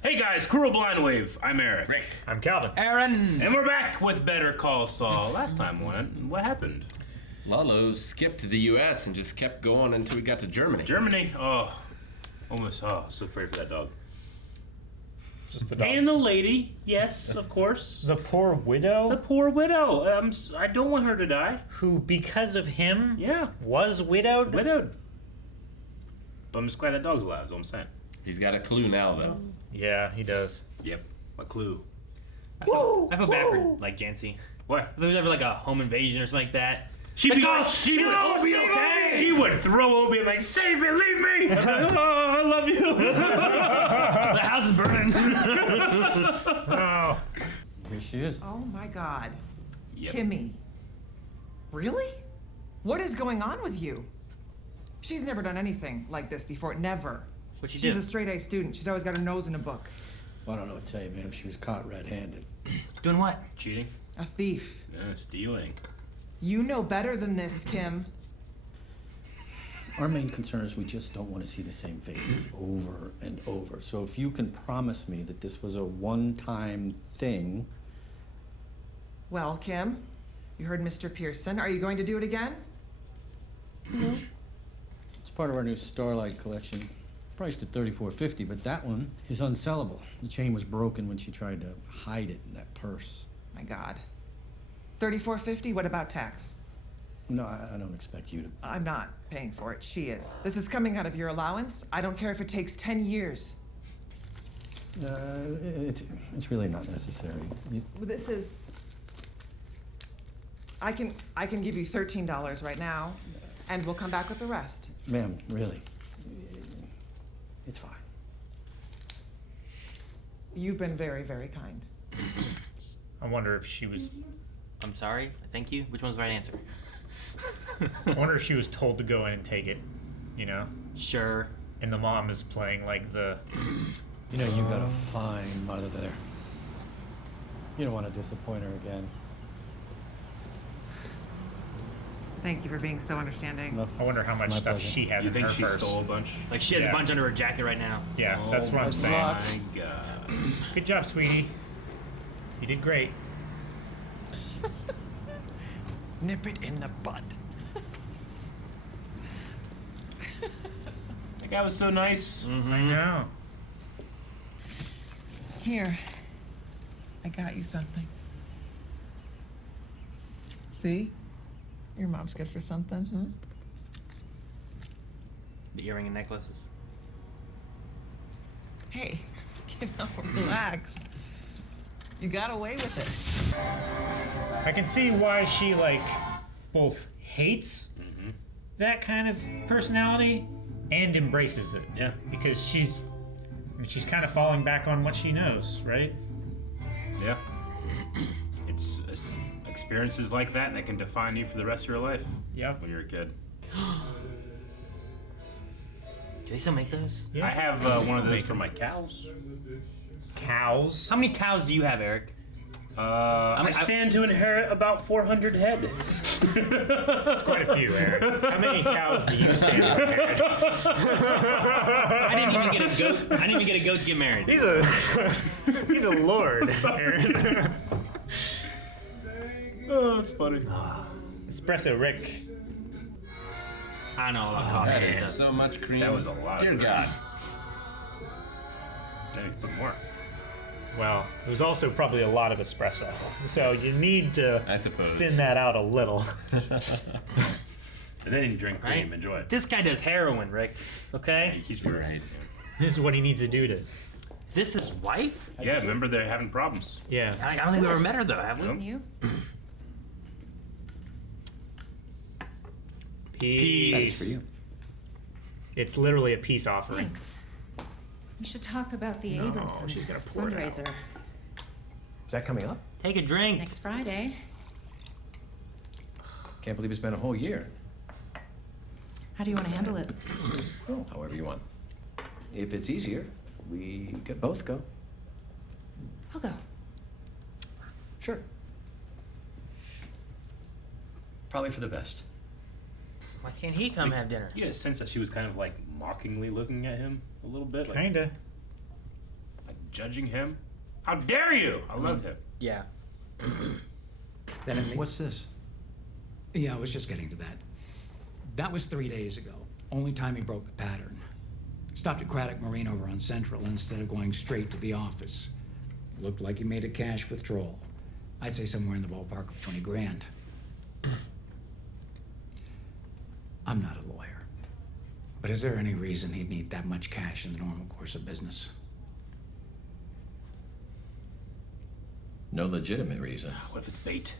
Hey guys, Cruel Blind Wave. I'm Eric. Rick. I'm Calvin. Aaron. And we're back with Better Call Saul. Last time, what happened? Lalo skipped the U.S. and just kept going until we got to Germany. Germany? Oh, almost. Oh, so afraid for that dog. Just the dog. And the lady, yes, of course. The poor widow? The poor widow. I don't want her to die. Who, because of him, Yeah. was widowed? Widowed. But I'm just glad that dog's alive, is all I'm saying. He's got a clue now, though. Yeah, he does. Yep. A clue. I feel bad for, like, Jancy. What? If there was ever, like, a home invasion or something like that. She'd be okay. She would throw Obi and like, save me, leave me. Oh, I love you. The house is burning. Oh. Here she is. Oh my God. Yep. Kimmy. Really? What is going on with you? She's never done anything like this before. Never. What'd she She's do? a straight-A student. She's always got her nose in a book. Well, I don't know what to tell you, ma'am. She was caught red-handed. Doing what? Cheating. A thief. Yeah, stealing. You know better than this, Kim. Our main concern is we just don't want to see the same faces over and over. So if you can promise me that this was a one-time thing... Well, Kim, you heard Mr. Pearson. Are you going to do it again? No. It's part of our new Starlight collection. Priced at $34.50, but that one is unsellable. The chain was broken when she tried to hide it in that purse. My God. $34.50? What about tax? No, I don't expect you to... I'm not paying for it. She is. This is coming out of your allowance. I don't care if it takes 10 years. It's really not necessary. This is... I can give you $13 right now, and we'll come back with the rest. Ma'am, really. It's fine. You've been very, very kind. I wonder if she was... I'm sorry. Thank you. Which one's the right answer? I wonder if she was told to go in and take it, you know? Sure. And the mom is playing like the... You know, you got a fine mother there. You don't want to disappoint her again. Thank you for being so understanding. No. I wonder how much My stuff pleasure. she has Do you in think her she purse. stole a bunch? Like, she has Yeah. a bunch under her jacket right now. Yeah, that's what I'm Oh saying. my God. Good job, sweetie. You did great. Nip it in the bud. That guy was so nice. I know. Here. I got you something. See? Your mom's good for something, huh? The earring and necklaces. Hey, relax. You got away with it. I can see why she, like, both hates that kind of personality and embraces it. Yeah. Because she's kind of falling back on what she knows, right? Yeah. It's experiences like that that can define you for the rest of your life. Yep. When you're a kid. Do they still make those? Yeah. I have one of those for my cows. Cows. How many cows do you have, Eric? I stand to inherit about 400 head. That's quite a few, Eric. How many cows do you stand to inherit? I didn't even get a goat. I didn't even get a goat to get married. He's a lord, Aaron. Oh, that's funny. Espresso Rick. I don't know about coffee. That is so much cream. That was a lot of Dear cream. God. Maybe put more. Well, it was also probably a lot of espresso, so you need to I suppose. thin that out a little. And then you drink cream. Right? Enjoy it. This guy does heroin, Rick. Okay? He's Right. This is what he needs to do to... Is this his wife? Yeah, remember they're having problems. Yeah. I don't think we've ever met her, though, have we? Nope. You? Peace. That's for you. It's literally a peace offering. Thanks. We should talk about the No, Abramson she's gonna pour it out. fundraiser Is that coming up? Take a drink. next Friday. Can't believe it's been a whole year. How do you want to handle it? Oh, however you want. If it's easier, we could both go. I'll go. Sure. Probably for the best. Why can't he come have dinner? You had a sense that she was kind of like mockingly looking at him a little bit. Like, Kinda. like judging him? How dare you? I love him. Yeah. Then in the, What's this? yeah, I was just getting to that. That was 3 days ago. Only time he broke the pattern. Stopped at Craddock Marine over on Central instead of going straight to the office. Looked like he made a cash withdrawal. I'd say somewhere in the ballpark of 20 grand. I'm not a lawyer. But is there any reason he'd need that much cash in the normal course of business? No legitimate reason. What if it's bait?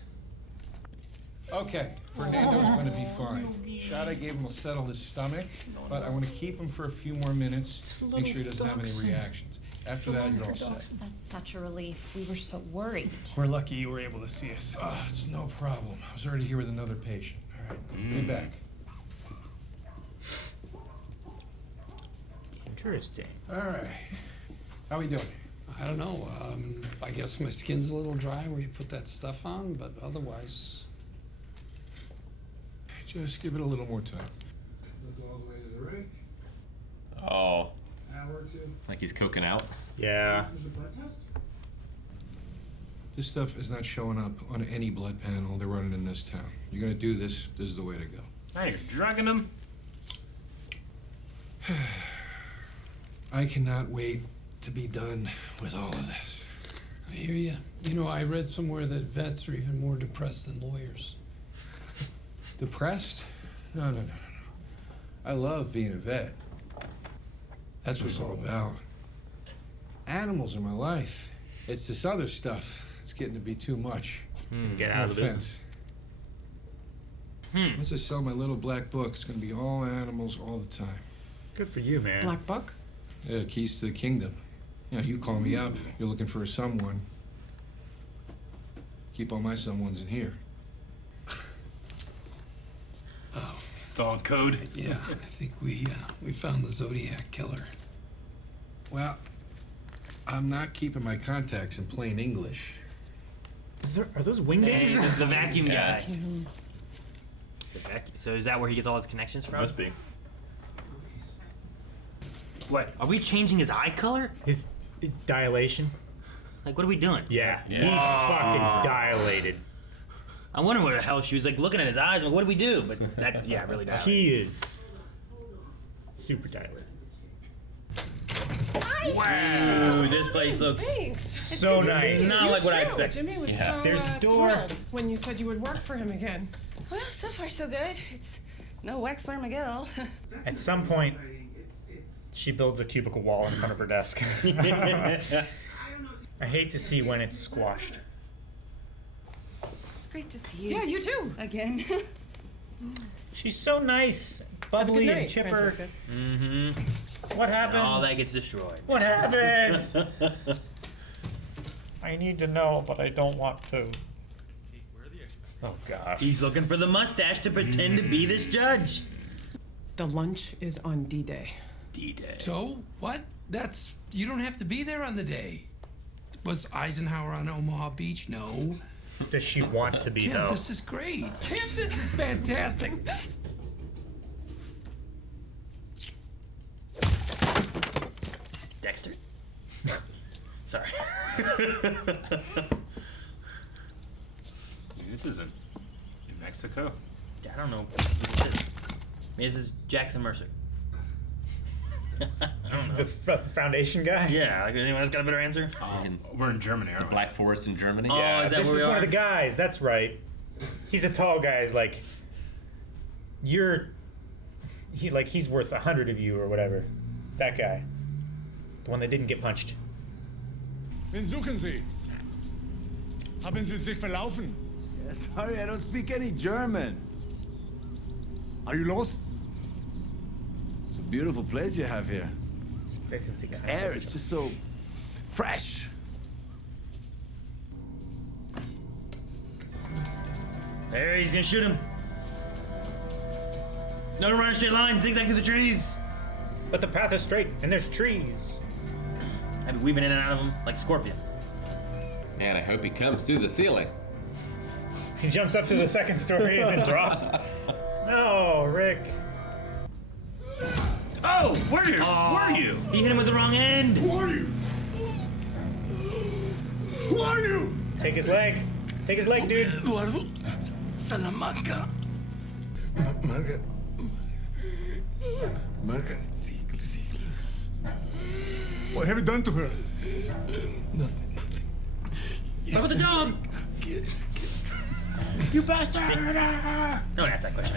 Okay, Fernando's gonna be fine. Shot I gave him will settle his stomach, but I want to keep him for a few more minutes. Make sure he doesn't have any reactions. After that, you're all set. That's such a relief. We were so worried. We're lucky you were able to see us. It's no problem. I was already here with another patient. All right, be back. Interesting. All right. How we doing? I don't know. I guess my skin's a little dry where you put that stuff on, but otherwise. Just give it a little more time. Look all the way to the rig. Oh, Hour or two. like he's cooking out. Yeah. There's a blood test. This stuff is not showing up on any blood panel they're running in this town. You're gonna do this. This is the way to go. Now you're drugging him. I cannot wait to be done with all of this. I hear you. You know, I read somewhere that vets are even more depressed than lawyers. Depressed? No. I love being a vet. That's what it's all about. Animals are my life. It's this other stuff. It's getting to be too much. Get No out of the offense. business. Once I sell my little black book, it's gonna be all animals all the time. Good for you, man. Black Book? Yeah, keys to the kingdom. You know, you call me up, you're looking for a someone. Keep all my someones in here. It's all in code. Yeah, I think we found the Zodiac killer. Well, I'm not keeping my contacts in plain English. Are those wingdings? Hey, the vacuum Yeah. guy. The vacuum. So is that where he gets all his connections from? Must be. What? Are we changing his eye color? His dilation? Like, what are we doing? Yeah. Yeah. He's fucking dilated. I wonder what the hell she was like looking at his eyes. Like, what do we do? But that, yeah, really dilated. He is super dilated. Wow, this place looks So nice. not like what I expected. Jimmy was Yeah. so There's the door. thrilled when you said you would work for him again. Well, so far so good. It's no Wexler McGill. At some point, she builds a cubicle wall in front of her desk. I hate to see when it's squashed. It's great to see you. Yeah, you too. Again. She's so nice, bubbly and chipper. Mm-hmm. What happens? All that gets destroyed. What happens? I need to know, but I don't want to. Oh gosh. He's looking for the mustache to pretend to be this judge. The lunch is on D-Day. D-Day. So, what? You don't have to be there on the day. Was Eisenhower on Omaha Beach? No. Does she want to be Kim, though? this is great. Kim, this is fantastic. Dexter. Sorry. This isn't New Mexico. I don't know. Maybe this is Jackson Mercer. I don't know. The foundation guy? Yeah, like, anyone else got a better answer? We're in Germany, aren't we? Black Forest in Germany. Oh, is that This where is we one are? of the guys. That's right. He's a tall guy. He's like, he's worth 100 of you or whatever. That guy, the one that didn't get punched. Wen suchen Sie? Haben Sie sich verlaufen? Sorry, I don't speak any German. Are you lost? It's a beautiful place you have here. Air is just so fresh. There, he's gonna shoot him. No, run a straight line, zigzag through the trees. But the path is straight, and there's trees. I'd be weaving in and out of them like a scorpion. Man, I hope he comes through the ceiling. He jumps up to the second story and then drops. No, Rick. Oh, where are you? He hit him with the wrong end. Who are you? Take his leg. Take his leg, dude. Eduardo Salamanca. Margaret. Margaret Ziegler. What have you done to her? Nothing. What about the dog? You bastard! Don't ask that question.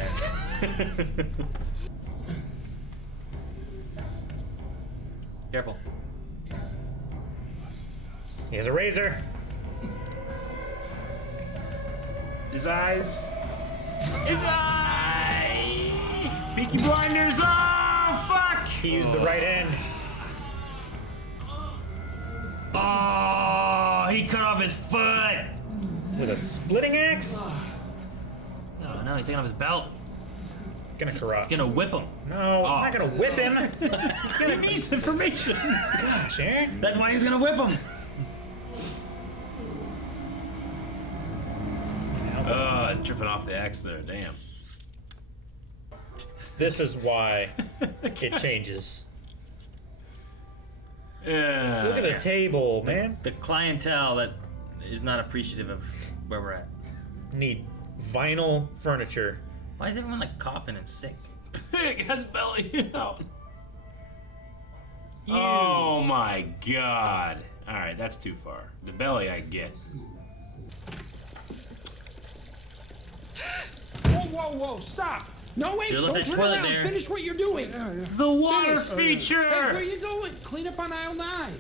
Careful. He has a razor. His eyes. His eye! Peaky Blinders! Oh, fuck! He used the right end. Oh, he cut off his foot! With a splitting axe? Oh, no, he's taking off his belt. Gonna corrupt. He's gonna whip him. No, I'm not gonna whip him. He's gonna need information. Gosh, Aaron. That's why he's gonna whip him. Tripping off the axe there. Damn. This is why it changes. Look at the table, man. The clientele that is not appreciative of where we're at. Need vinyl furniture. Why is everyone like coughing and sick? Pig has belly out. Oh my god. Alright, that's too far. The belly I get. Whoa, stop! No, wait, Should've don't left that turn toilet around. there. Finish what you're doing. The water feature! Hey, where you going? Clean up on aisle 9.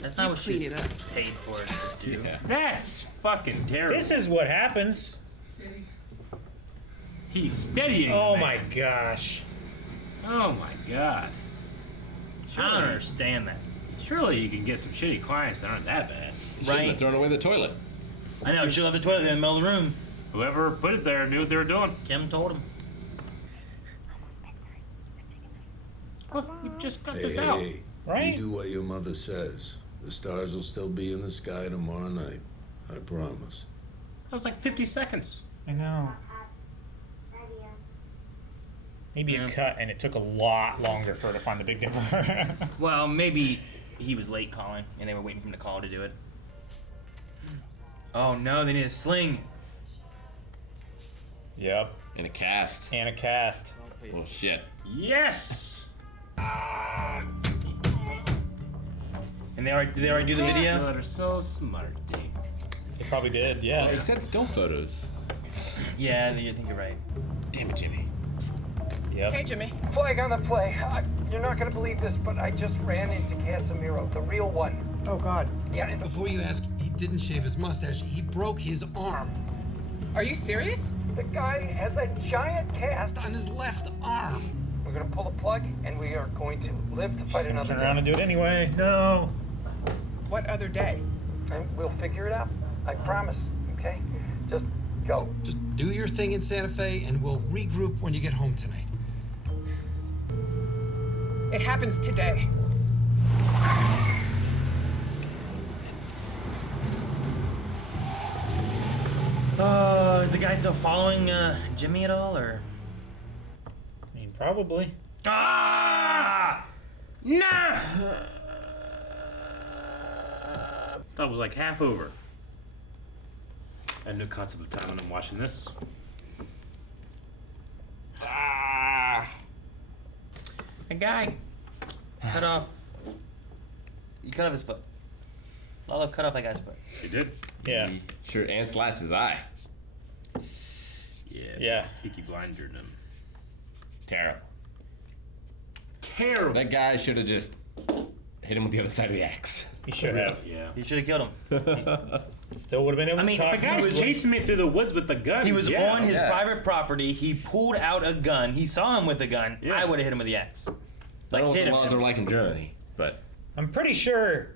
That's not what she paid for it to do. That's fucking terrible. This is what happens. He's steadying. Oh man. my gosh. Oh my god. I don't understand that. Surely you can get some shitty clients that aren't that bad. Shouldn't have thrown away the toilet. I know, she left the toilet in the middle of the room. Whoever put it there knew what they were doing. Kim told him. Well, we just got Hey, this hey, out. hey, Right? you do what your mother says. The stars will still be in the sky tomorrow night. I promise. That was like 50 seconds. I know. Maybe a cut, and it took a lot longer for her to find the Big Dipper. Well, maybe he was late calling, and they were waiting for him to call to do it. Oh no, they need a sling. Yep. And a cast. And a cast. Well, shit. Yes! And did they already do the video? That are so smart, Dave. They probably did, yeah. Oh, he said still photos. Yeah, I think you're right. Damn it, Jimmy. Yep. Hey, Jimmy. Flag on the play. You're not gonna believe this, but I just ran into Casemiro, the real one. Oh, God. Yeah. Before you ask, he didn't shave his mustache. He broke his arm. Are you serious? The guy has a giant cast On his left arm. We're gonna pull the plug, and we are going to live to fight another Turn around and day. do it anyway. No. What other day? And we'll figure it out. I promise. Okay? Just go. Just do your thing in Santa Fe, and we'll regroup when you get home tonight. It happens today. Is the guy still following Jimmy at all, or? I mean, probably. Ah! Nah! That was like half over. I had no concept of time when I'm watching this. A guy cut off. You cut off his foot. Lalo cut off that guy's foot. He did? Yeah. Sure, and slashed his eye. Yeah. Peaky Blinders him. Terrible. Terrible. That guy should have just hit him with the other side of the axe. He should have. Yeah. He should have killed him. Still would have been able to mean, talk. If a guy was chasing me through the woods with a gun, He was yeah. on his private property. He pulled out a gun. He saw him with a gun. Yeah. I would have hit him with the axe. I Like don't know what hit the him. laws are like in Germany, but I'm pretty sure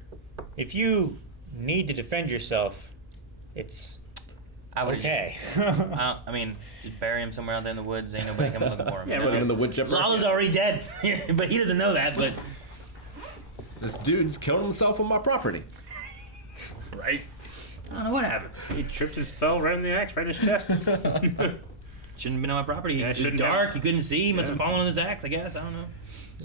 if you need to defend yourself, it's I would okay. I mean, just bury him somewhere out there in the woods. Ain't nobody coming looking for him. yeah, put him in the wood chipper. Lalo's already dead, but he doesn't know that. But This dude's killed himself on my property. Right? I don't know what happened. He tripped and fell right in the axe, right in his chest. Shouldn't have been on my property. Yeah, It was shouldn't dark. have. He couldn't see. He must have fallen on his axe. I guess. I don't know.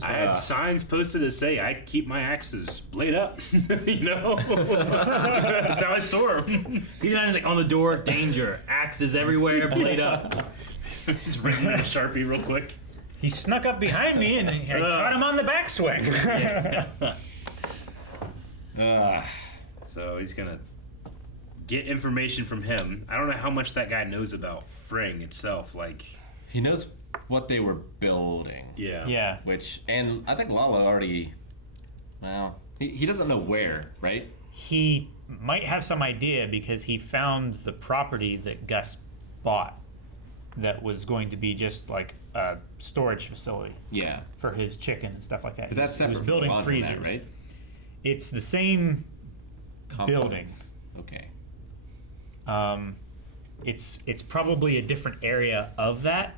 I had signs posted that say I keep my axes blade up. You know, that's how I store them. He's not anything on the door. Danger. Axes everywhere. Blade up. Just written in a Sharpie real quick. He snuck up behind me and I caught him on the backswing. So he's gonna get information from him. I don't know how much that guy knows about Fring itself. Like, he knows what they were building. Yeah. Which, and I think Lalo already, well, he doesn't know where, right? He might have some idea because he found the property that Gus bought that was going to be just like a storage facility. Yeah. For his chicken and stuff like that. But that's He was separate building from the laundromat, freezers. right? It's the same building. Okay. It's probably a different area of that.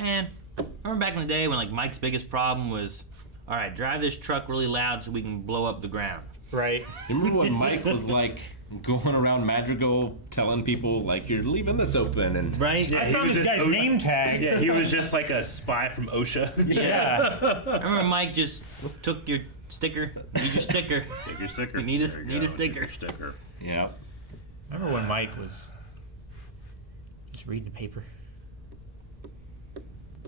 Man, I remember back in the day when like Mike's biggest problem was, all right, drive this truck really loud so we can blow up the ground. Right. Remember when Mike was like going around Madrigal telling people like you're leaving this open and right? Yeah, I found this guy's name tag. Yeah, he was just like a spy from OSHA. Yeah. I remember Mike just took your sticker. Need your sticker. Take your sticker. You need a There you need go. a sticker. Take your sticker. Yeah. Remember when Mike was just reading the paper?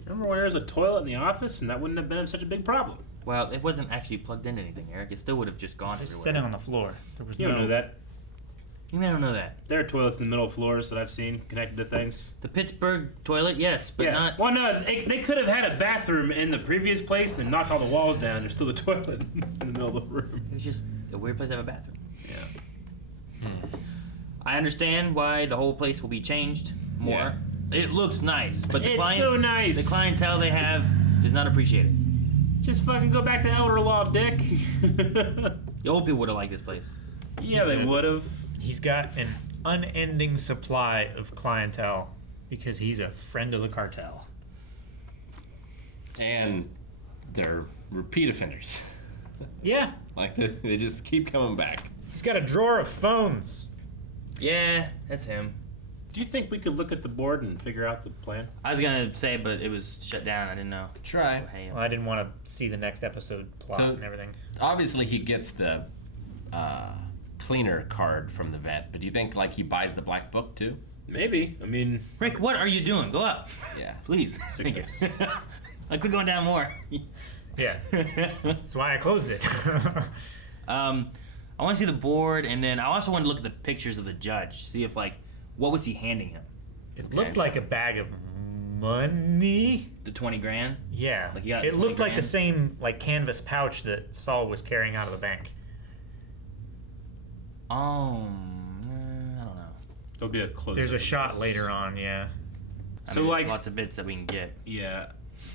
Remember when there was a toilet in the office and that wouldn't have been such a big problem? Well, it wasn't actually plugged into anything, Eric. It still would have just gone Just everywhere. sitting on the floor. There was You don't know that. You may not know that. There are toilets in the middle of floors that I've seen connected to things. The Pittsburgh toilet, yes, but not. Well, no, they could have had a bathroom in the previous place and then knocked all the walls down. There's still a toilet in the middle of the room. It was just a weird place to have a bathroom. Yeah. I understand why the whole place will be changed more. Yeah. It looks nice, but the It's so nice. The clientele they have does not appreciate it. Just fucking go back to elder law, dick. The old people would have liked this place. Yeah, they would have. He's got an unending supply of clientele because he's a friend of the cartel. And they're repeat offenders. Yeah. Like they just keep coming back. He's got a drawer of phones. Yeah, that's him. Do you think we could look at the board and figure out the plan? I was gonna say, but it was shut down. I didn't know. Try. Well, I didn't want to see the next episode plot and everything. Obviously, he gets the cleaner card from the vet, but do you think like he buys the black book too? Maybe. I mean, Rick, what are you doing? Go up. Yeah. Please. Success. I could go down more. Yeah. That's why I closed it. I want to see the board, and then I also want to look at the pictures of the judge. See if like, what was he handing him? It looked like a bag of money. The 20 grand. Yeah. Like he got it 20 looked like the grand? same like canvas pouch that Saul was carrying out of the bank. I don't know. There'll be a close. There's a shot later on, yeah. I So mean, like lots of bits that we can get. Yeah,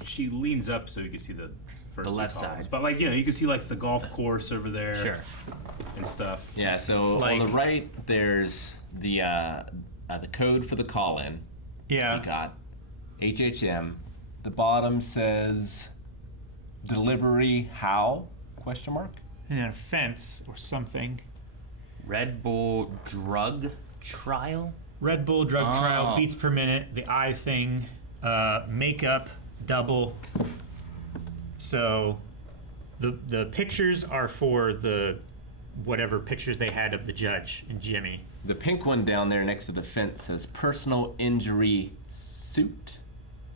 she leans up so you can see the first The two left columns. side. But like, you know, you can see like the golf course over there. Sure. And stuff. Yeah. So Like- on the right, there's the code for the call-in. Yeah. You got HHM. The bottom says delivery how? Question mark. And then a fence or something. Red Bull drug trial. Red Bull drug trial, Oh. beats per minute, the eye thing, makeup, double. So the pictures are for the whatever pictures they had of the judge and Jimmy. The pink one down there next to the fence says personal injury suit?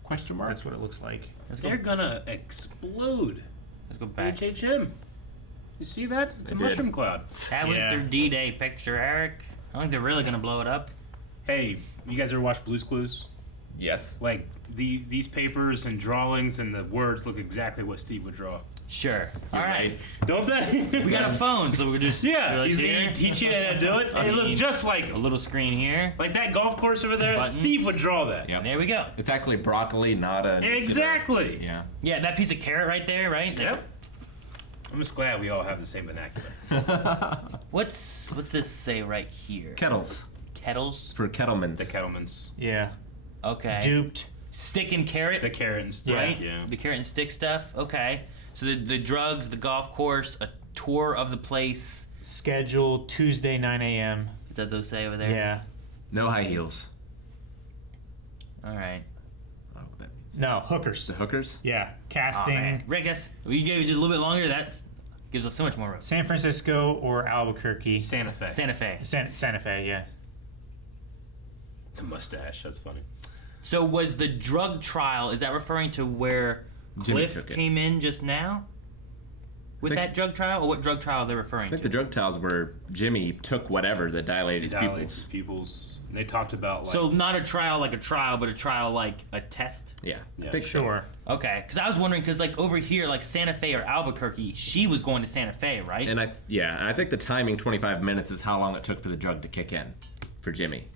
Question mark. That's what it looks like. They're gonna explode. Let's go back. HHM. You see that? It's a did. mushroom cloud. That was Yeah. their D-Day picture, Eric. I don't think they're really gonna blow it up. Hey, you guys ever watch Blue's Clues? Yes. Like these papers and drawings and the words look exactly what Steve would draw. Sure. All right. Don't they? We got a phone, so we're just Yeah, like he's here. gonna teach you how to do it. I It mean, looked just like a little screen here. like that golf course over there. Buttons. Steve would draw that. Yep. There we go. It's actually broccoli, not a. Exactly. Yeah. Yeah, that piece of carrot right there, right? Yep. I'm just glad we all have the same vernacular. What's this say right here? Kettles. Kettles. For Kettlemans. The Kettlemans. Yeah. Okay. Duped. Stick and carrot. The carrot and stuff. Right? Yeah. The carrot and stick stuff. Okay. So the drugs, the golf course, a tour of the place. Schedule Tuesday 9 a.m. Is that those say over there? Yeah. No high heels. All right. I don't know what that means. No, hookers. The hookers? Yeah, casting. Oh, man. Rick, we gave you just a little bit longer. That gives us so much more room. San Francisco or Albuquerque. Santa Fe. Santa Fe. Santa Fe, yeah. The mustache, that's funny. So was the drug trial, is that referring to where Jimmy Cliff took it. came in just now? With that drug trial? Or what drug trial are they referring I think to? the drug trials where Jimmy took whatever that dilated his Dilates pupils. pupils. And they talked about like. So not a trial like a trial, but a trial like a test? Yeah, Yeah, I think Sure. Okay, because I was wondering, because like over here, like Santa Fe or Albuquerque, she was going to Santa Fe, right? And I think the timing 25 minutes is how long it took for the drug to kick in for Jimmy.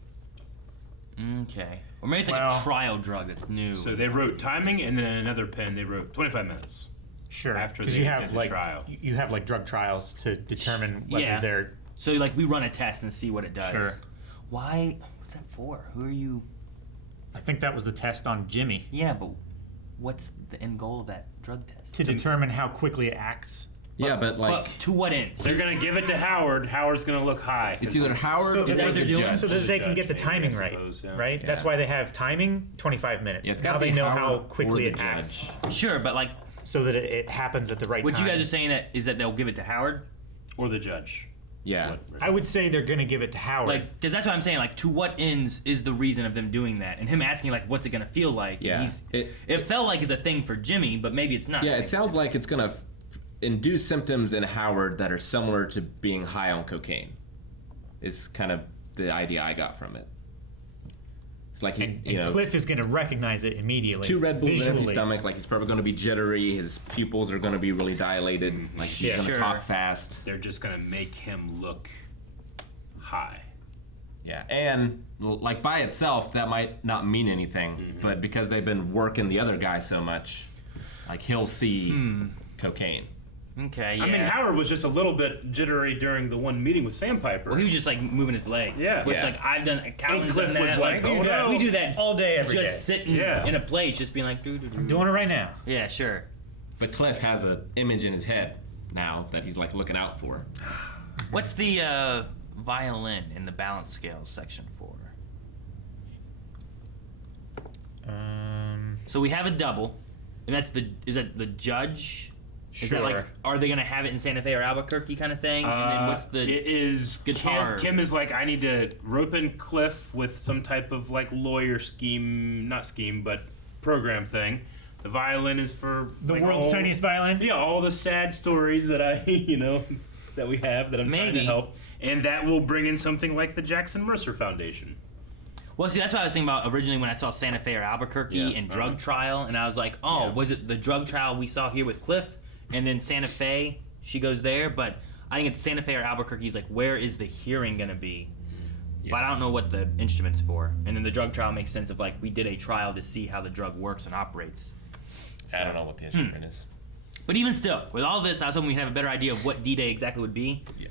Okay. Or maybe it's like a trial drug that's new. So they wrote timing, and then in another pen they wrote 25 minutes. Sure. After Because they you did have the like trial. you have like drug trials to determine whether Yeah. they're. So like we run a test and see what it does. Sure. Why? What's that for? Who are you? I think that was the test on Jimmy Yeah, but what's the end goal of that drug test? to determine how quickly it acts. Yeah, but like to what end? They're gonna give it to Howard. Howard's gonna look high. it's either Howard So or that the what they're doing, judge. so that they can Judge, get the maybe, timing I right, suppose, yeah. right? That's Yeah. why they have timing 25 minutes. Yeah, it's now gotta they be know how Howard or quickly the it acts, Sure, but like so that it happens at the right what time. you guys are saying that is that they'll give it to Howard? Or the judge. Yeah. I would say they're gonna give it to Howard. Like, because that's what I'm saying. Like, to what ends is the reason of them doing that? And him asking, like, what's it gonna feel like? And Yeah. it felt like it's a thing for Jimmy, but maybe it's not. Yeah, it sounds like it's gonna induce symptoms in Howard that are similar to being high on cocaine. Is kind of the idea I got from it. It's like he, and Cliff is gonna recognize it immediately. 2 Red Bulls in an empty visually. stomach, like he's probably going to be jittery. His pupils are going to be really dilated. Like he's Yeah. going to Sure. talk fast. They're just gonna make him look high. Yeah, and like by itself, that might not mean anything, but because they've been working the other guy so much, like he'll see cocaine. Okay, yeah. I mean, Howard was just a little bit jittery during the one meeting with Sandpiper. Well, he was just like moving his leg. Yeah. Which Yeah. like I've done. Calvin's Cliff done that. was like, we "Oh, no." we do that all day, every day. just sitting Yeah. in a place, just being like, doo, doo, doo. I'm doing it right now. Yeah, sure. But Cliff has an image in his head now that he's like looking out for. What's the violin in the balance scales section for? So we have a double, and is that the judge? Is that like, Sure. are they gonna have it in Santa Fe or Albuquerque kind of thing? And then what's the It is guitar? Kim is like, I need to rope in Cliff with some type of like lawyer scheme, not scheme, but program thing. The violin is for The like, world's tiniest violin? Yeah, all the sad stories that I, that we have that I'm trying to Maybe. help, and that will bring in something like the Jackson Mercer Foundation. Well, see, that's what I was thinking about originally when I saw Santa Fe or Albuquerque and drug trial, and I was like, oh, was it the drug trial we saw here with Cliff, and then Santa Fe, she goes there, but I think it's Santa Fe or Albuquerque is like, where is the hearing gonna be? But I don't know what the instrument's for. And then the drug trial makes sense of like, we did a trial to see how the drug works and operates. I don't know what the instrument is. But even still, with all this, I was hoping we'd have a better idea of what D-Day exactly would be. Yeah.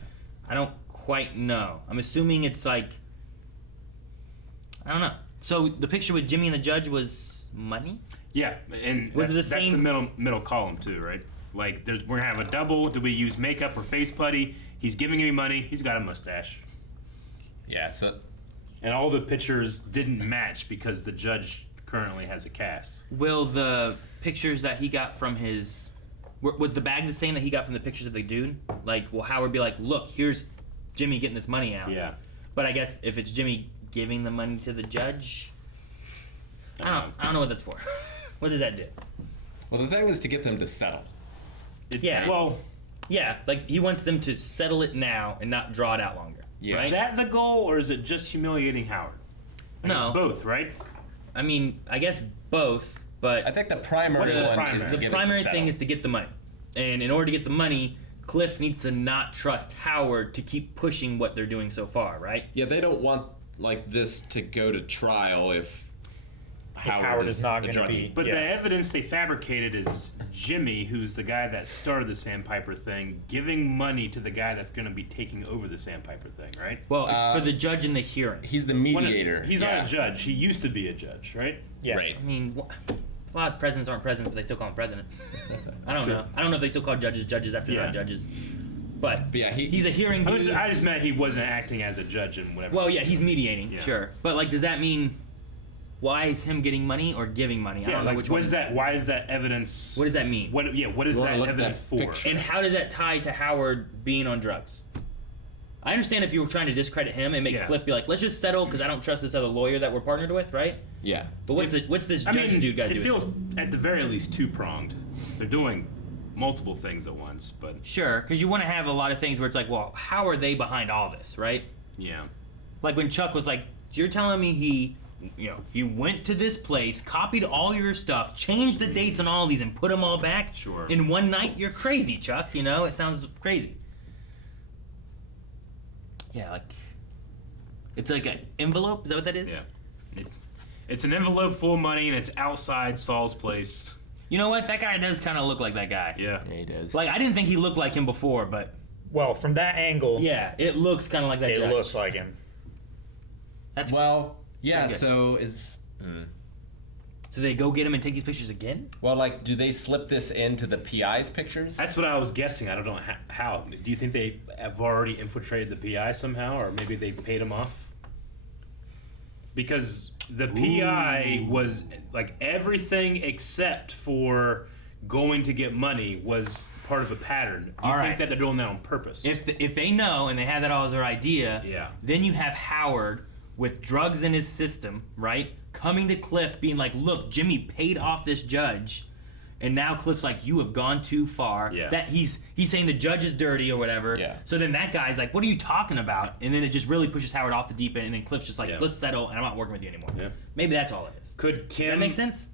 I don't quite know. I'm assuming it's like, I don't know. So the picture with Jimmy and the judge was money? Yeah, and Was it the that's same- the middle column too, right? Like, we're gonna have a double. Do we use makeup or face putty? He's giving me money. He's got a mustache. Yeah, so And all the pictures didn't match because the judge currently has a cast. Will the pictures that he got from his... Was the bag the same that he got from the pictures of the dude? Like, will Howard be like, look, here's Jimmy getting this money out. Yeah. But I guess if it's Jimmy giving the money to the judge... I don't know what that's for. What does that do? well, the thing is to get them to settle. Yeah. Well, Yeah, like he wants them to settle it now and not draw it out longer. Yeah. Right? is that the goal, or is it just humiliating Howard? I think No. it's both, right? I mean, I guess both, but... I think the primary What's the one primary? is to The get primary it to thing settle. is to get the money. And in order to get the money, Cliff needs to not trust Howard to keep pushing what they're doing so far, right? Yeah, they don't want like this to go to trial if Howard is not a gonna junkie. be- But Yeah. the evidence they fabricated is Jimmy, who's the guy that started the Sandpiper thing, giving money to the guy that's going to be taking over the Sandpiper thing, right? Well, it's for the judge in the hearing. He's the When mediator. he's yeah. not a judge. He used to be a judge, right? Yeah. Right. I mean, a lot of presidents aren't presidents, but they still call him president. I don't know. I don't know if they still call judges judges after they're not judges. But yeah, he's a hearing dude. I just meant he wasn't acting as a judge and whatever. Well, yeah, he's mediating, Yeah. sure. But, like, does that mean... why is him getting money or giving money? I don't know which one. Why is that evidence? What does that mean? What is that evidence for? And how does that tie to Howard being on drugs? I understand if you were trying to discredit him and make Cliff be like, let's just settle because I don't trust this other lawyer that we're partnered with, right? Yeah. But what's this judge dude got to do? It feels at the very least two-pronged. They're doing multiple things at once, but sure, because you want to have a lot of things where it's like, well, how are they behind all this, right? Yeah. Like when Chuck was like, you're telling me he went to this place, copied all your stuff, changed the dates on all these, and put them all back in one night? You're crazy, Chuck. You know, it sounds crazy. Yeah, like it's like an envelope. Is that what that is? Yeah. It's an envelope full of money, and it's outside Saul's place. You know what? That guy does kind of look like that guy. Yeah, he does. Like I didn't think he looked like him before, but from that angle, yeah, it looks kind of like that. It judge. looks like him. That's yeah. So So they go get him and take these pictures again? Well, like, do they slip this into the PI's pictures? That's what I was guessing. I don't know how. Do you think they have already infiltrated the PI somehow, or maybe they paid him off? Because the PI was like everything except for going to get money was part of a pattern. Do you think that they're doing that on purpose? If they know and they have that all as their idea, then you have Howard with drugs in his system, right? Coming to Cliff being like, look, Jimmy paid off this judge, and now Cliff's like, you have gone too far. Yeah. That he's saying the judge is dirty or whatever. Yeah. So then that guy's like, what are you talking about? And then it just really pushes Howard off the deep end, and then Cliff's just like, let's settle, and I'm not working with you anymore. Yeah. Maybe that's all it is. Could Kim? Does that make sense?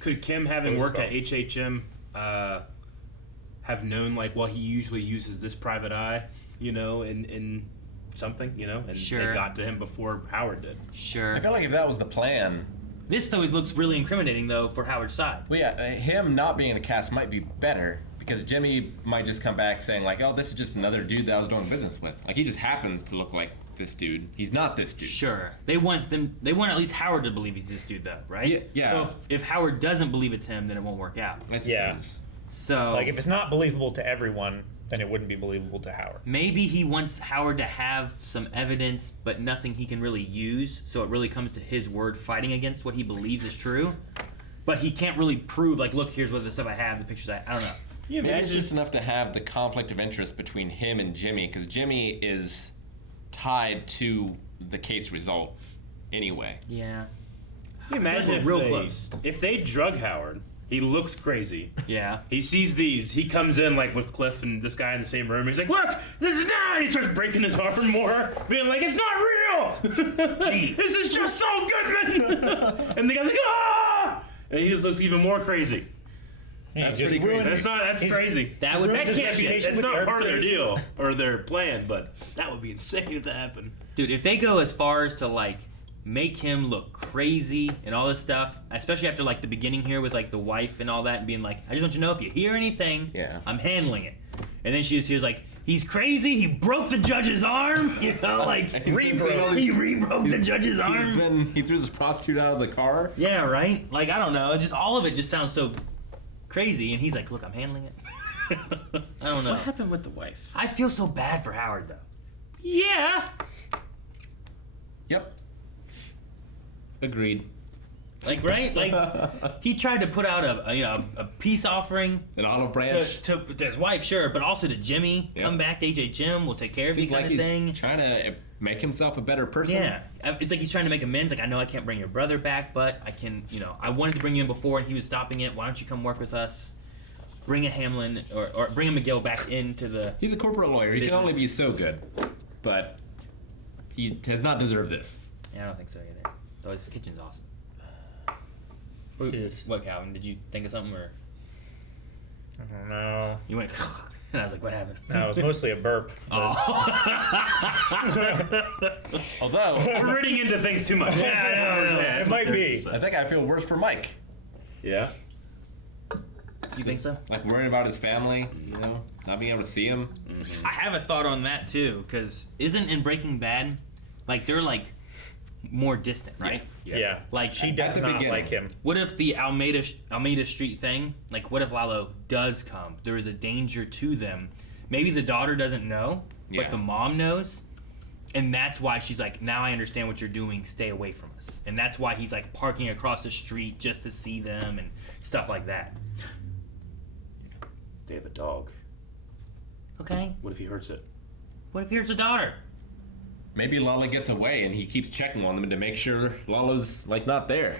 Could Kim, having worked at HHM, have known like, well, he usually uses this private eye, you know, in something, you know, and they got to him before Howard did. Sure. I feel like if that was the plan. This though looks really incriminating though for Howard's side. Well, yeah, him not being in a cast might be better because Jimmy might just come back saying like, "Oh, this is just another dude that I was doing business with." Like he just happens to look like this dude. He's not this dude. Sure. They want at least Howard to believe he's this dude though, right? Yeah. So if Howard doesn't believe it's him, then it won't work out. Yeah. So like if it's not believable to everyone, then it wouldn't be believable to Howard. Maybe he wants Howard to have some evidence, but nothing he can really use, so it really comes to his word fighting against what he believes is true. But he can't really prove, like, look, here's what the stuff I have, the pictures I don't know. Maybe it's just enough to have the conflict of interest between him and Jimmy, because Jimmy is tied to the case result anyway. Yeah. Can you imagine if they drug Howard? He looks crazy. Yeah. He sees these. He comes in like with Cliff and this guy in the same room. He's like, "Look, this is not." And he starts breaking his arm more, being like, "It's not real. This is just Saul Goodman." And the guy's like, "Ah!" And he just looks even more crazy. That's pretty crazy. That's crazy. That can't be. It's not part of their deal or their plan, but that would be insane if that happened. Dude, if they go as far as to like make him look crazy and all this stuff, especially after like the beginning here with like the wife and all that, and being like, I just want you to know if you hear anything, I'm handling it. And then she just hears like, he's crazy, he broke the judge's arm, you know, like he re-broke the judge's arm. He threw this prostitute out of the car. Yeah, right? Like, I don't know, just all of it just sounds so crazy, and he's like, look, I'm handling it. I don't know. What happened with the wife? I feel so bad for Howard though. Yeah. Yep. Agreed. Like, right? Like, he tried to put out a peace offering. An olive branch. To his wife, sure, but also to Jimmy. Yep. Come back to HHM, we'll take care of you kind of thing. He's trying to make himself a better person. Yeah. It's like he's trying to make amends. Like, I know I can't bring your brother back, but I can, I wanted to bring you in before and he was stopping it. Why don't you come work with us? Bring a Hamlin, or bring a McGill back into the... He's a corporate lawyer. He business. can only be so good. But he has not deserved this. Yeah, I don't think so either. Though his kitchen's awesome. It What, Calvin? Did you think of something, or? I don't know. You went, and I was like, what happened? No, it was mostly a burp. Although... We're reading into things too much. Yeah, it might be. I think I feel worse for Mike. Yeah? You think so? Like, worrying about his family, not being able to see him. I have a thought on that, too, because isn't in Breaking Bad, like, they're, like, more distant, right? Yeah. Like, she does not like him. What if the Almeida Street thing, like, what if Lalo does come? There is a danger to them. Maybe the daughter doesn't know, but the mom knows. And that's why she's like, now I understand what you're doing. Stay away from us. And that's why he's like parking across the street just to see them and stuff like that. They have a dog. Okay. What if he hurts it? What if he hurts a daughter? Maybe Lala gets away and he keeps checking on them to make sure Lala's like not there.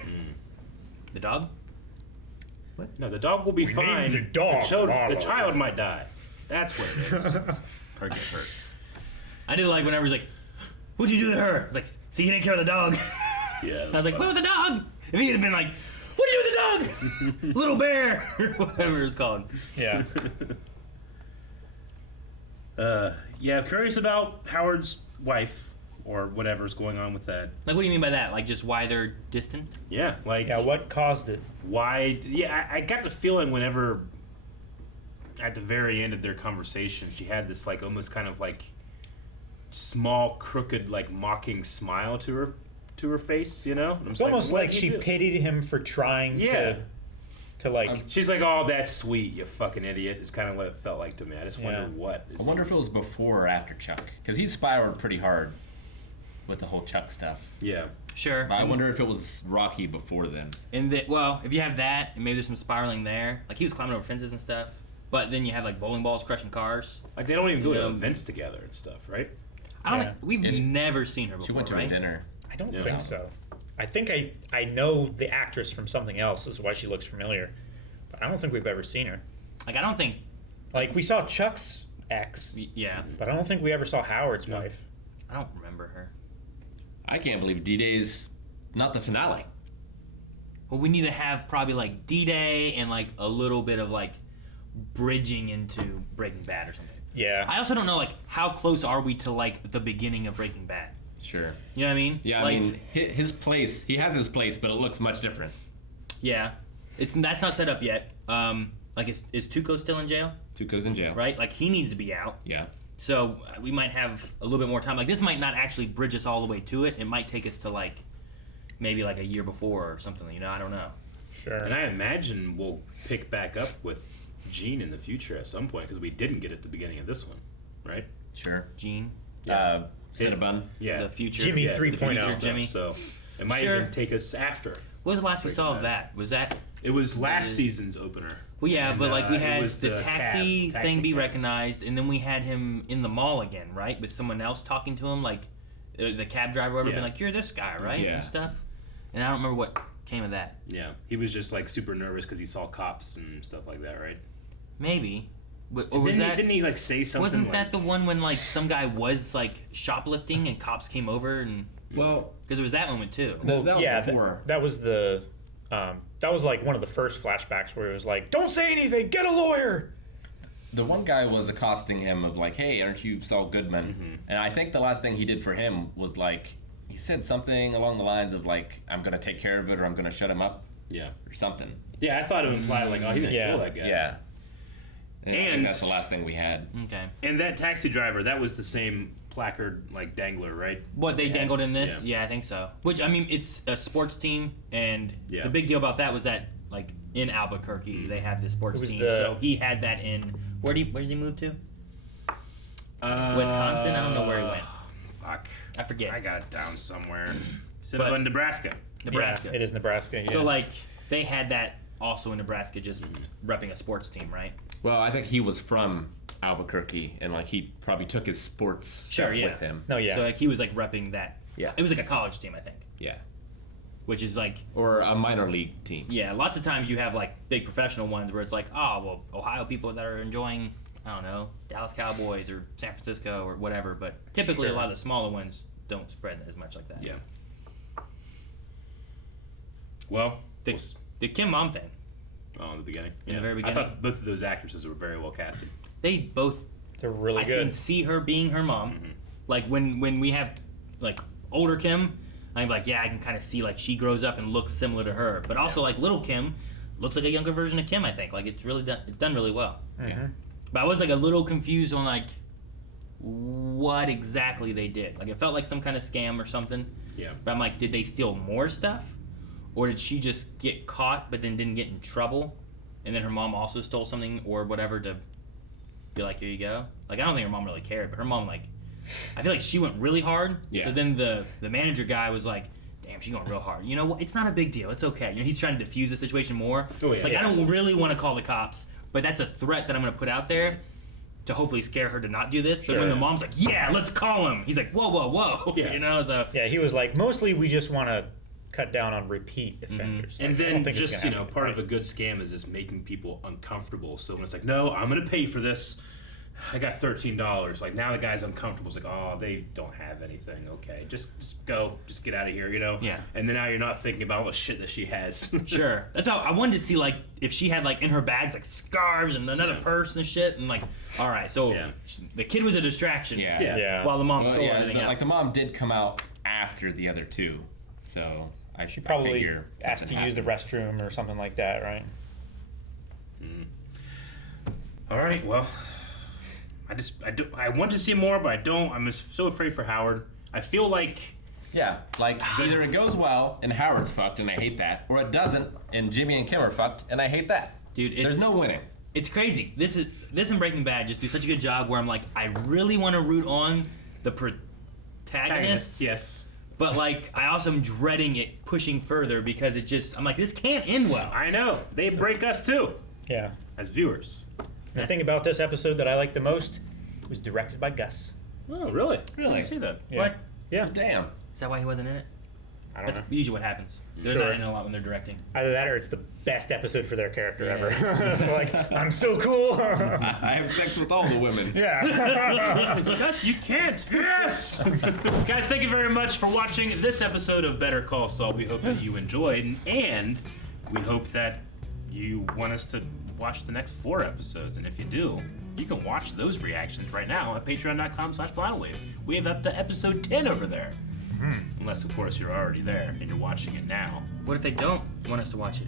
The dog? What? No, the dog will be We fine. named the dog The Lala. child might die. That's what it is. Or get hurt. I do like whenever he's like, what'd you do to her? It's like, see, he didn't care for the dog. Yeah. I was like, what with the dog? If he had been like, what'd you do with the dog? Little bear. Or whatever it's called. Yeah. Yeah, I'm curious about Howard's wife or whatever's going on with that. Like, what do you mean by that? Like, just why they're distant? Yeah, like. Yeah, what caused it? Why? Yeah, I got the feeling whenever at the very end of their conversation, she had this like almost kind of like small, crooked, like mocking smile to her face. You know, It's almost like she pitied him for trying to like. She's like, "Oh, that's sweet, you fucking idiot." Is kind of what it felt like to me. I just wonder what. I wonder if it was before or after Chuck, because he spiraled pretty hard with the whole Chuck stuff. Yeah. Sure. But I wonder if it was Rocky before then. And well, if you have that, and maybe there's some spiraling there. Like, he was climbing over fences and stuff. But then you have, like, bowling balls crushing cars. Like, they don't even go to events together and stuff, right? I don't. We've never seen her before. She went to right? a dinner. I don't think so. I think I know the actress from something else. Is why she looks familiar. But I don't think we've ever seen her. Like, I don't think. Like, we saw Chuck's ex. Yeah. But I don't think we ever saw Howard's wife. I don't remember her. I can't believe D-Day's not the finale. Well, we need to have probably like D-Day and like a little bit of like bridging into Breaking Bad or something. Yeah. I also don't know like how close are we to like the beginning of Breaking Bad. Sure. You know what I mean? Yeah, like, I mean, his place, he has his place, but it looks much different. Yeah. That's not set up yet. Like, is Tuco still in jail? Tuco's in jail. Right? Like, he needs to be out. Yeah. So we might have a little bit more time. Like, this might not actually bridge us all the way to it. It might take us to like maybe like a year before or something. You know, I don't know. Sure. And I imagine we'll pick back up with Gene in the future at some point because we didn't get it at the beginning of this one, right? Sure. Gene. Cinnabon. Yeah. The future. Jimmy Yeah, 3.0. the future stuff, Jimmy. So it might Sure. even take us after. What was the last we saw of that? Was that? It was last season's opener. Well, yeah, And, but like we it had was the taxi thing be cab. recognized, and then we had him in the mall again, right? With someone else talking to him, like the cab driver, or whatever, being like, "You're this guy, right?" Yeah. And stuff. And I don't remember what came of that. Yeah, he was just like super nervous because he saw cops and stuff like that, right? Maybe. Or And was that? didn't he like say something? Wasn't like, that the one when like some guy was like shoplifting and cops came over and? Well, because it was that moment too. Well, that was yeah, before. that was the that was like one of the first flashbacks where it was like, "Don't say anything, get a lawyer." The one guy was accosting him of like, "Hey, aren't you Saul Goodman?" Mm-hmm. And I think the last thing he did for him was like, he said something along the lines of like, "I'm gonna take care of it," or "I'm gonna shut him up," Yeah. or something. Yeah, I thought it implied like, oh, he's gonna kill that guy. Yeah. And I think And- that's the last thing we had. Okay. And that taxi driver, that was the same placard like dangler, right? What they dangled in this? Yeah. Yeah, I think so. Which I mean, it's a sports team, and Yeah. the big deal about that was that like in Albuquerque they have this sports It was team. the- So he had that in where does he move to? Wisconsin. I don't know where he went. Fuck. I forget. I got it down somewhere. Cinnabon, Nebraska. Nebraska. Yeah, it is Nebraska. Yeah. So like they had that also in Nebraska, just repping a sports team, right? Well, I think he was from Albuquerque, and like he probably took his sports Sure, stuff yeah. with him. No, yeah. So like he was like repping that. Yeah. It was like a college team, I think. Yeah. Which is like, Or a minor league team. yeah, lots of times you have like big professional ones where it's like, oh well, Ohio people that are enjoying, I don't know, Dallas Cowboys or San Francisco or whatever. But typically a lot of the smaller ones don't spread as much like that. Yeah. Well, The Kim Mom thing. Oh, in the beginning. In the Yeah. very I beginning. thought both of those actresses were very well casted. They both. They're really I good. can see her being her mom. Like when we have like older Kim, I'm like, yeah, I can kind of see like she grows up and looks similar to her. But also like little Kim looks like a younger version of Kim. I think like it's really done. It's done really well. Mm-hmm. But I was like a little confused on like what exactly they did. Like it felt like some kind of scam or something. Yeah. But I'm like, did they steal more stuff, or did she just get caught but then didn't get in trouble, and then her mom also stole something or whatever to be like, here you go. Like I don't think her mom really cared, but her mom like I feel like she went really hard. Yeah. So then the manager guy was like, damn, she's going real hard. You know what? It's not a big deal. It's okay. You know, he's trying to diffuse the situation more. Oh, yeah. Like, I don't really want to call the cops, but that's a threat that I'm going to put out there to hopefully scare her to not do this. But when the mom's like, yeah, let's call him, he's like, whoa. Yeah. You know, so. Yeah, he was like, mostly we just want to cut down on repeat offenders. And Like, I don't then think it's just, gonna you know, happen, part right? of a good scam is just making people uncomfortable. So when it's like, no, I'm going to pay for this. I got $13. Like, now the guy's uncomfortable. It's like, oh, they don't have anything. Okay, just go. Just get out of here, you know? Yeah. And then now you're not thinking about all the shit that she has. Sure. That's how I wanted to see, like, if she had, like, in her bags, like, scarves and another purse and shit. And, like, all right, so the kid was a distraction. Yeah. While the mom Well, stole yeah, everything else. Like the mom did come out after the other two, so She probably figure asked to something use the restroom or something like that, right? All right, well, I want to see more, but I don't. I'm just so afraid for Howard. I feel like... Yeah, like either it goes well and Howard's fucked and I hate that, or it doesn't and Jimmy and Kim are fucked and I hate that. Dude, there's no winning. It's crazy. This and Breaking Bad just do such a good job where I'm like, I really want to root on the protagonists. Yes. But like, I also am dreading it pushing further because I'm like, this can't end well. I know. They break us too. Yeah. As viewers. And the thing about this episode that I liked the most was directed by Gus. Oh, really? Really? I didn't see that. Yeah. What? Yeah. Damn. Is that why he wasn't in it? I don't That's know. usually what happens. They're Sure. not in a lot when they're directing. Either that or it's the best episode for their character ever. Like, I'm so cool. I have sex with all the women. Yeah. Gus, you can't. Yes! Guys, thank you very much for watching this episode of Better Call Saul. We hope that you enjoyed, and we hope that you want us to watch the next 4 episodes. And if you do, you can watch those reactions right now at patreon.com/BlindWave. We have up to episode 10 over there. Unless, of course, you're already there and you're watching it now. What if they don't want us to watch it?